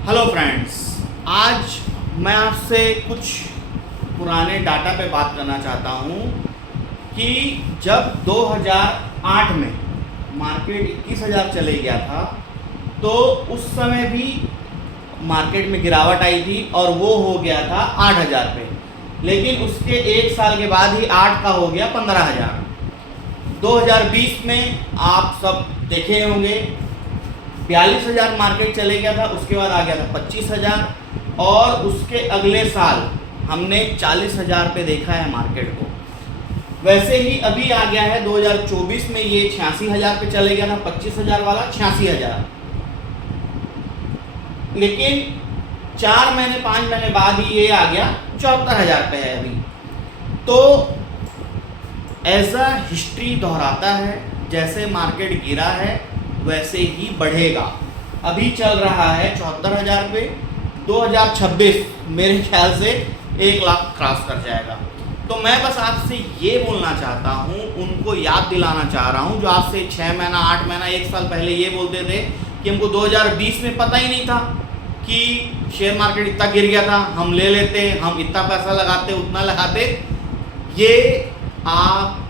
Hello friends, आज मैं आपसे कुछ पुराने डाटा पे बात करना चाहता हूँ कि जब 2008 में मार्केट 21,000 चले गया था तो उस समय भी मार्केट में गिरावट आई थी और वो हो गया था 8,000 पे। लेकिन उसके एक साल के बाद ही 8 का हो गया 15,000। 2020 में आप सब देखे होंगे 42,000 मार्केट चले गया था, उसके बाद आ गया था 25,000 और उसके अगले साल हमने 40,000 पे देखा है मार्केट को। वैसे ही अभी आ गया है 2024 में ये 86,000 पे चले गया था, 25,000 वाला 86,000। लेकिन 4 महीने 5 महीने बाद ही ये आ गया 74,000 पे है अभी। तो ऐसा हिस्ट्री दोहराता है, जैसे मार्केट गिरा है वैसे ही बढ़ेगा। अभी चल रहा है 74,000 पे, 2026 मेरे ख्याल से 1 लाख क्रॉस कर जाएगा। तो मैं बस आपसे ये बोलना चाहता हूँ, उनको याद दिलाना चाह रहा हूँ जो आपसे 6 महीना 8 महीना 1 साल पहले ये बोलते थे कि हमको 2020 में पता ही नहीं था कि शेयर मार्केट इतना गिर गया था, हम ले लेते, हम इतना पैसा लगाते उतना लगाते। ये आप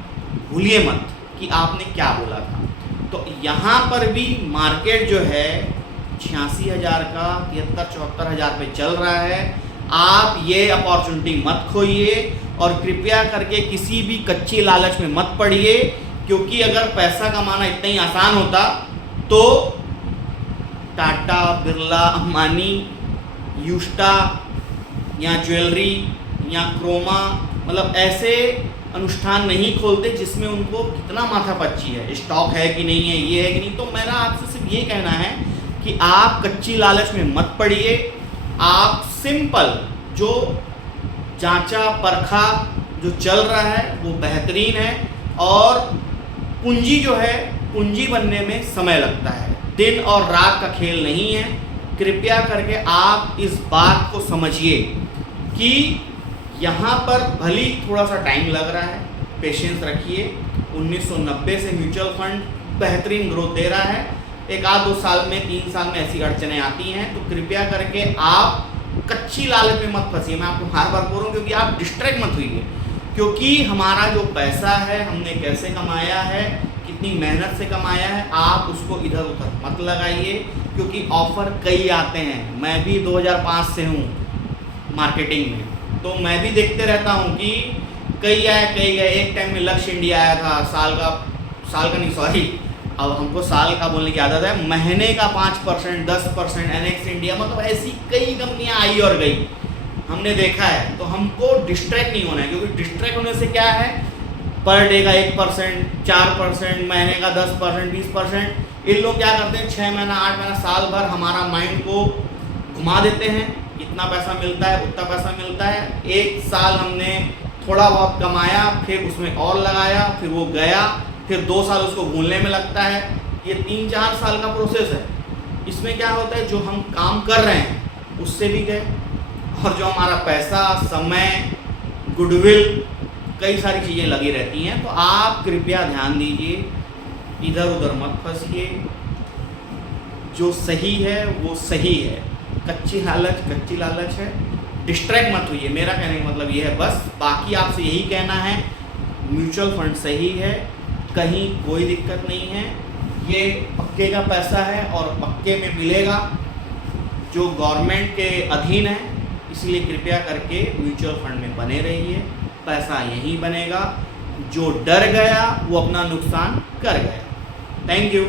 भूलिए मत कि आपने क्या बोला था। तो यहाँ पर भी मार्केट जो है 86,000 का 73-74,000 पे चल रहा है। आप ये अपॉर्चुनिटी मत खोइए और कृपया करके किसी भी कच्ची लालच में मत पड़िए, क्योंकि अगर पैसा कमाना इतना ही आसान होता तो टाटा, बिरला, अंबानी, यूस्टा या ज्वेलरी या क्रोमा मतलब ऐसे अनुष्ठान नहीं खोलते जिसमें उनको कितना माथापच्ची है, स्टॉक है कि नहीं है, ये है कि नहीं। तो मेरा आपसे सिर्फ ये कहना है कि आप कच्ची लालच में मत पड़िए। आप सिंपल जो जांचा परखा जो चल रहा है वो बेहतरीन है। और पूंजी जो है, पूंजी बनने में समय लगता है, दिन और रात का खेल नहीं है। कृपया करके आप इस बात को समझिए कि यहाँ पर भली थोड़ा सा टाइम लग रहा है, पेशेंस रखिए। 1990 से म्यूचुअल फंड बेहतरीन ग्रोथ दे रहा है। 1-2 साल में 3 साल में ऐसी अड़चनें आती हैं, तो कृपया करके आप कच्ची लालच में मत फंसिए। मैं आपको हर बार बोल रहा हूँ, क्योंकि आप डिस्ट्रैक्ट मत होइए। क्योंकि हमारा जो पैसा है, हमने कैसे कमाया है, कितनी मेहनत से कमाया है, आप उसको इधर उधर मत लगाइए, क्योंकि ऑफ़र कई आते हैं। मैं भी 2005 से हूँ मार्केटिंग में, तो मैं भी देखते रहता हूँ कि कई आए कई गए। एक टाइम में लक्ष्य इंडिया आया था, साल का नहीं, सॉरी, अब हमको साल का बोलने की आदत है, महीने का 5%, 10%, एनएक्स इंडिया, मतलब ऐसी कई कंपनियाँ आई और गई, हमने देखा है। तो हमको डिस्ट्रैक्ट नहीं होना है, क्योंकि डिस्ट्रैक्ट होने से क्या है, पर डे का 1%, 4%, महीने का 10%, 20%, इन लोग क्या करते हैं 6 महीना 8 महीना साल भर हमारा माइंड को घुमा देते हैं। इतना पैसा मिलता है, उतना पैसा मिलता है। 1 साल हमने थोड़ा बहुत कमाया, फिर उसमें और लगाया, फिर वो गया, फिर 2 साल उसको भूलने में लगता है। ये 3-4 साल का प्रोसेस है। इसमें क्या होता है, जो हम काम कर रहे हैं उससे भी गए, और जो हमारा पैसा, समय, गुडविल, कई सारी चीज़ें लगी रहती हैं। तो आप कृपया ध्यान दीजिए, इधर उधर मत फंसिए। जो सही है वो सही है, कच्ची लालच है, डिस्ट्रैक्ट मत होइए। मेरा कहने का मतलब ये है बस। बाकी आपसे यही कहना है, म्यूचुअल फंड सही है, कहीं कोई दिक्कत नहीं है। ये पक्के का पैसा है और पक्के में मिलेगा, जो गवर्नमेंट के अधीन है। इसलिए कृपया करके म्यूचुअल फंड में बने रहिए, पैसा यहीं बनेगा। जो डर गया वो अपना नुकसान कर गया। Thank you.